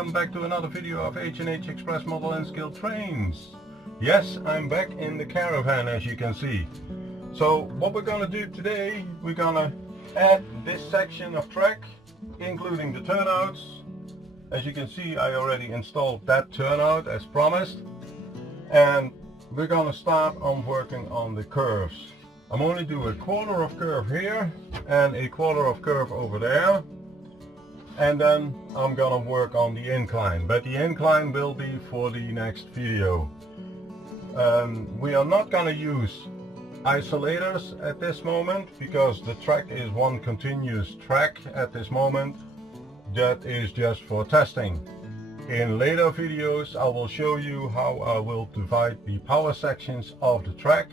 welcome back to another video of H&H Express model and scale trains. Yes, I'm back in the caravan, as you can see. So what we're gonna do today, we're gonna add this section of track, including the turnouts. As you can see, I already installed that turnout as promised, and we're gonna start on working on the curves. I'm only do a quarter of curve here and a quarter of curve over there, and then I'm gonna work on the incline, but the incline will be for the next video. We are not gonna use isolators at this moment because the track is one continuous track at this moment. That is just for testing. In later videos I will show you how I will divide the power sections of the track,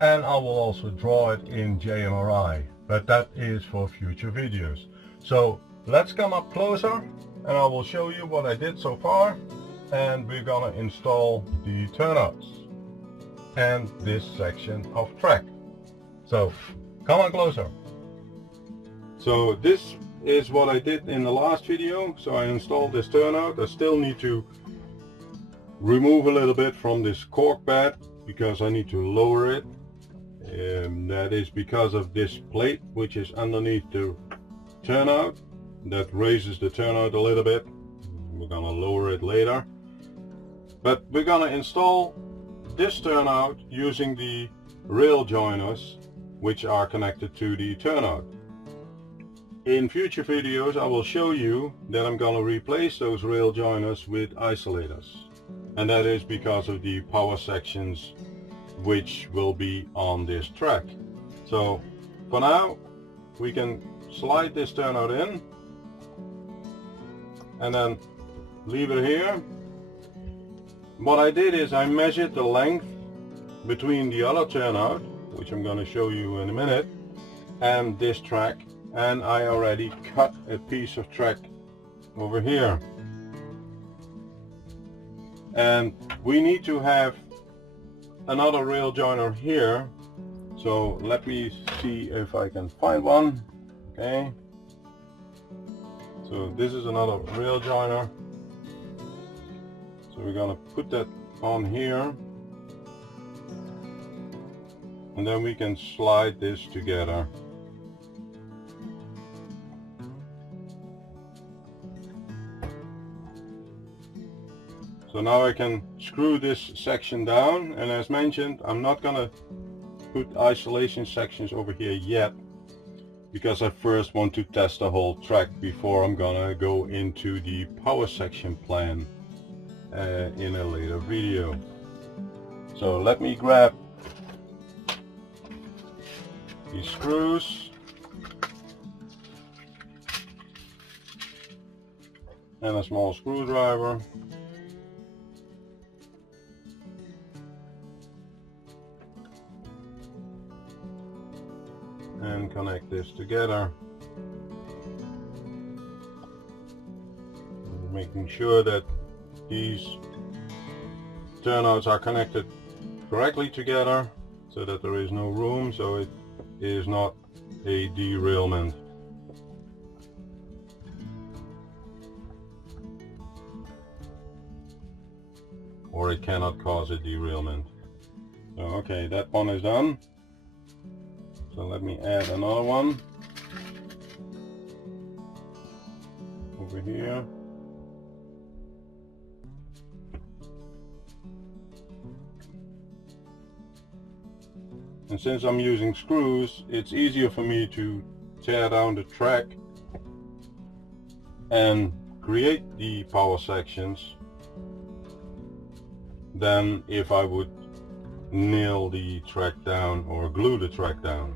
and I will also draw it in JMRI, but that is for future videos. So let's come up closer and I will show you what I did so far, and we're gonna install the turnouts and this section of track. So come on closer. So this is what I did in the last video. So I installed this turnout. I still need to remove a little bit from this cork bed because I need to lower it. That is because of this plate which is underneath the turnout that raises the turnout a little bit. We're gonna lower it later, but we're gonna install this turnout using the rail joiners which are connected to the turnout. In future videos I will show you that I'm gonna replace those rail joiners with isolators, and that is because of the power sections which will be on this track. So for now we can slide this turnout in and then leave it here. What I did is I measured the length between the other turnout, which I'm going to show you in a minute, and this track, and I already cut a piece of track over here. And we need to have another rail joiner here, so let me see if I can find one. Okay, so this is another rail joiner, so we're gonna put that on here, and then we can slide this together. So now I can screw this section down, and as mentioned, I'm not gonna put isolation sections over here yet because I first want to test the whole track before I'm gonna go into the power section plan in a later video. So let me grab these screws and a small screwdriver. And connect this together, making sure that these turnouts are connected correctly together so that there is no room, so it is not a derailment. Or it cannot cause a derailment. So, okay, that one is done. So let me add another one over here. And since I'm using screws, it's easier for me to tear down the track and create the power sections than if I would nail the track down or glue the track down.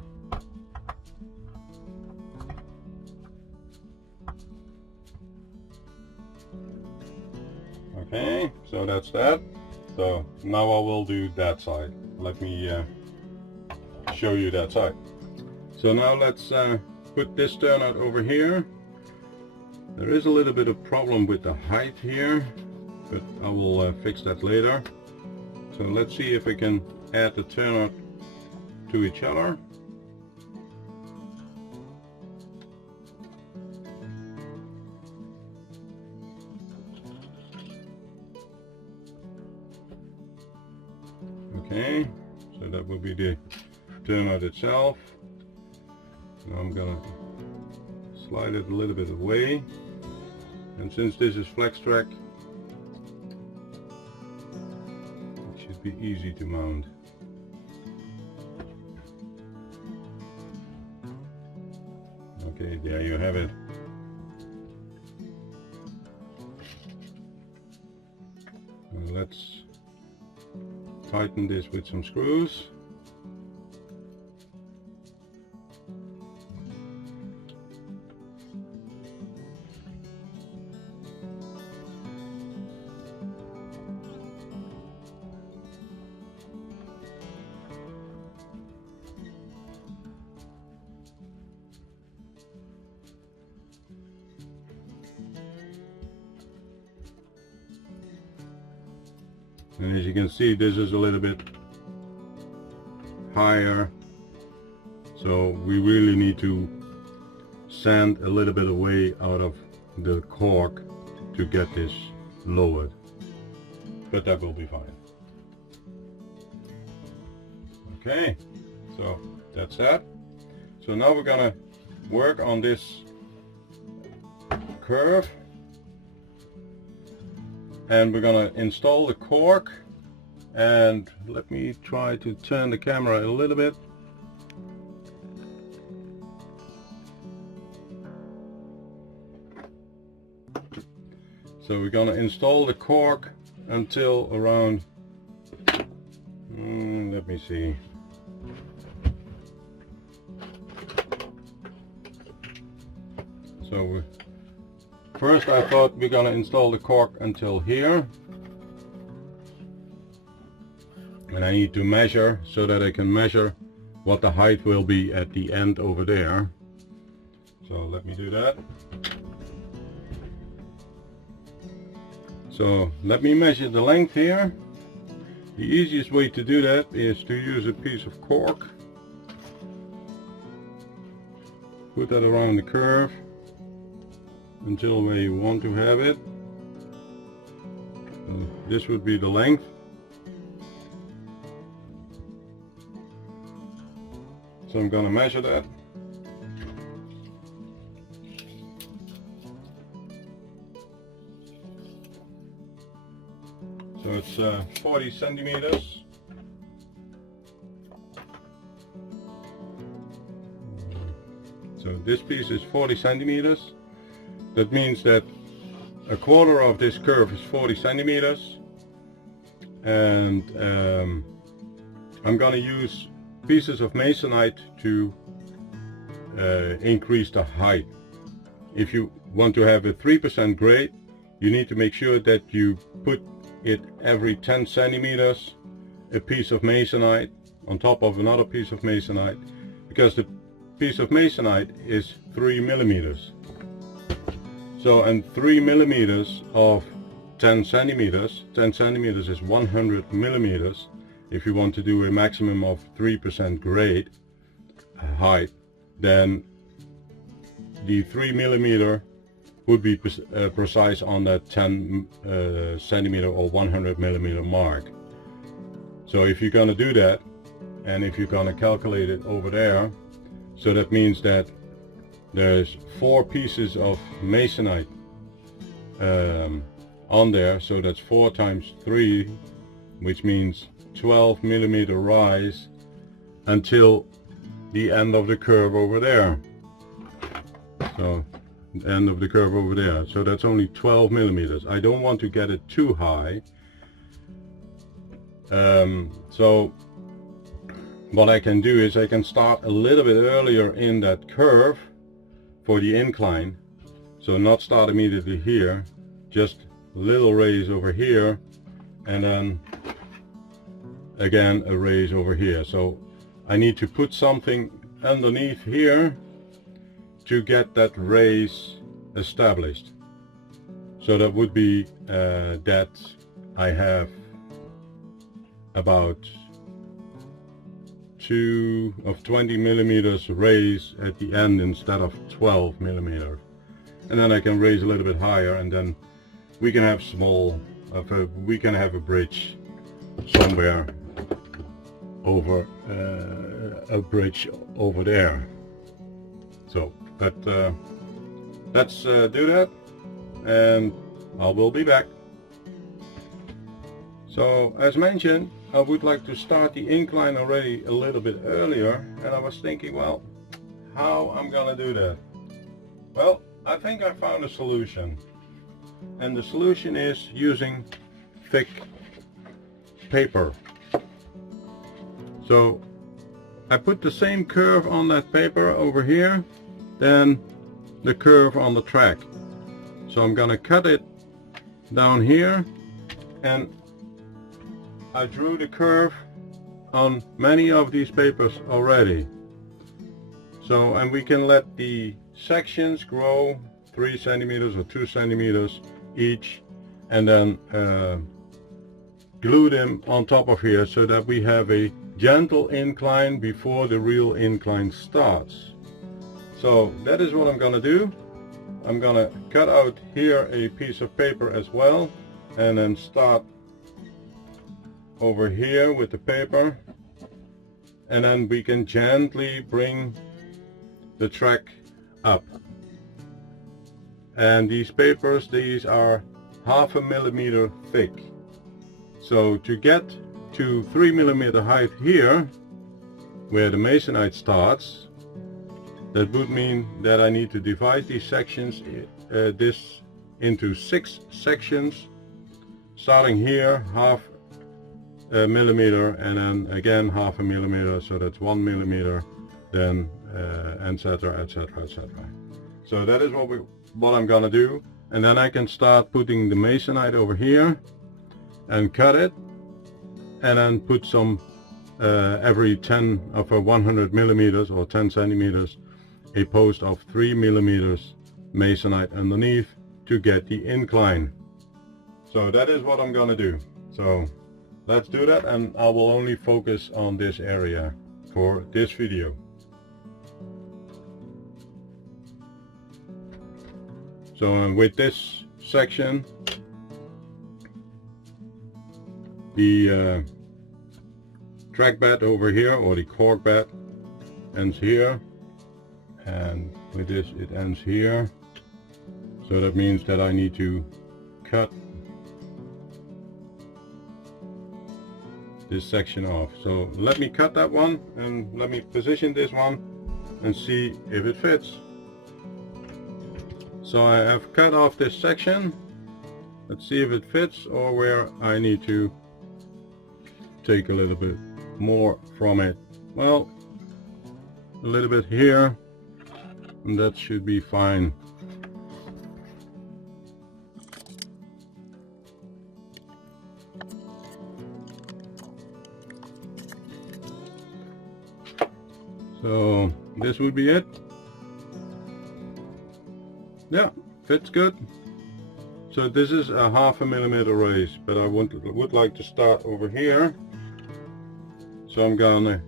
Okay, so that's that. So now I will do that side. Let me show you that side. So now let's put this turnout over here. There is a little bit of problem with the height here, but I will fix that later. So let's see if I can add the turnout to each other. Okay, so that will be the turnout itself. Now I'm gonna slide it a little bit away, and since this is flex track, it should be easy to mount. Okay, there you have it. Now let's tighten this with some screws. And as you can see, this is a little bit higher, so we really need to sand a little bit away out of the cork to get this lowered, but that will be fine. Okay, so that's that. So now we're gonna work on this curve, and we're gonna install the cork. And let me try to turn the camera a little bit. So we're gonna install the cork until around, let me see. So first I thought we're gonna install the cork until here. And I need to measure so that I can measure what the height will be at the end over there. So let me do that. So let me measure the length here. The easiest way to do that is to use a piece of cork. Put that around the curve until where you want to have it. And this would be the length. So I'm going to measure that. So it's 40 centimeters. So this piece is 40 centimeters. That means that a quarter of this curve is 40 centimeters. And I'm going to use pieces of masonite to increase the height. If you want to have a 3% grade, you need to make sure that you put it every 10 centimeters a piece of masonite on top of another piece of masonite, because the piece of masonite is 3 millimeters. So, and 3 millimeters of 10 centimeters is 100 millimeters. If you want to do a maximum of 3% grade height, then the 3 millimeter would be precise on that 10 centimeter or 100 millimeter mark. So if you're going to do that, and if you're going to calculate it over there, so that means that there's 4 pieces of masonite on there, so that's 4 times 3, which means 12 millimeter rise until the end of the curve over there. So the end of the curve over there, so that's only 12 millimeters. I don't want to get it too high. So what I can do is I can start a little bit earlier in that curve for the incline. So not start immediately here, just a little raise over here, and then again a raise over here. So I need to put something underneath here to get that raise established. So that would be that I have about 20 millimeters raise at the end instead of 12 millimeters, and then I can raise a little bit higher, and then we can have we can have a bridge somewhere over a bridge over there. So but let's do that, and I will be back. So as mentioned, I would like to start the incline already a little bit earlier, and I was thinking, well, how I'm gonna do that? Well, I think I found a solution, and the solution is using thick paper. So I put the same curve on that paper over here than the curve on the track. So I'm gonna cut it down here, and I drew the curve on many of these papers already. So, and we can let the sections grow 3 centimeters or 2 centimeters each, and then glue them on top of here so that we have a gentle incline before the real incline starts. So that is what I'm gonna do. I'm gonna cut out here a piece of paper as well, and then start over here with the paper, and then we can gently bring the track up. And these papers, these are 1/2 millimeter thick. So to get to 3 millimeter height here, where the masonite starts, that would mean that I need to divide these sections, this into 6 sections, starting here 1/2 millimeter, and then again 1/2 millimeter, so that's 1 millimeter, then etc, etc, etc. So that is what I'm gonna do, and then I can start putting the masonite over here and cut it, and then put some every 10 of a 100 millimeters or 10 centimeters a post of 3 millimeters masonite underneath to get the incline. So that is what I'm gonna do. So let's do that, and I will only focus on this area for this video. So with this section, the track bed over here, or the cork bed, ends here, and with this it ends here. So that means that I need to cut this section off. So let me cut that one, and let me position this one and see if it fits. So I have cut off this section. Let's see if it fits, or where I need to take a little bit more from it. Well, a little bit here, and that should be fine. So this would be it. Yeah, fits good. So this is a 1/2 millimeter raise, but I would like to start over here. So I'm gonna,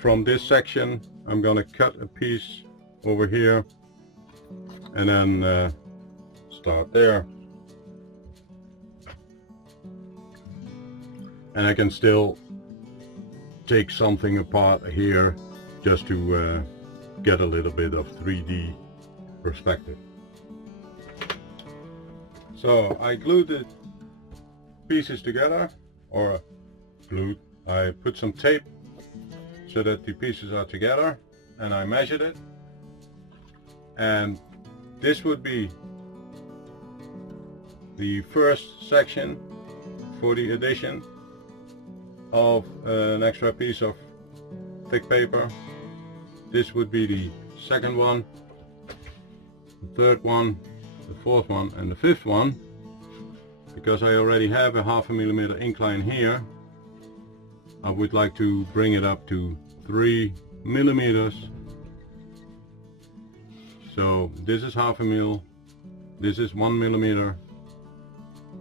from this section, I'm gonna cut a piece over here, and then start there. And I can still take something apart here just to get a little bit of 3D perspective. So I glued the pieces together, or glued, I put some tape so that the pieces are together, and I measured it, and this would be the first section for the addition of an extra piece of thick paper. This would be the second one, the third one, the fourth one, and the fifth one. Because I already have a 1/2 millimeter incline here, I would like to bring it up to 3 millimeters. So this is 1/2 mil, this is 1 millimeter,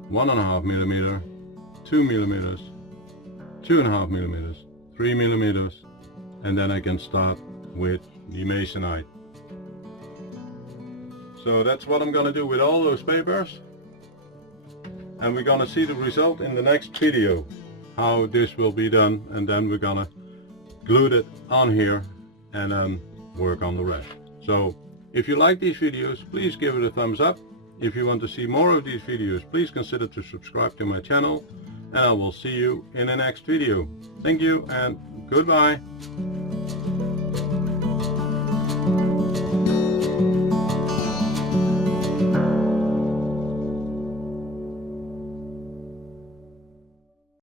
1.5 millimeter, 2 millimeters, 2.5 millimeters, 3 millimeters, and then I can start with the masonite. So that's what I'm gonna do with all those papers, and we're gonna see the result in the next video, how this will be done, and then we're gonna glue it on here and work on the rest. So if you like these videos, please give it a thumbs up. If you want to see more of these videos, please consider to subscribe to my channel, and I will see you in the next video. Thank you and goodbye.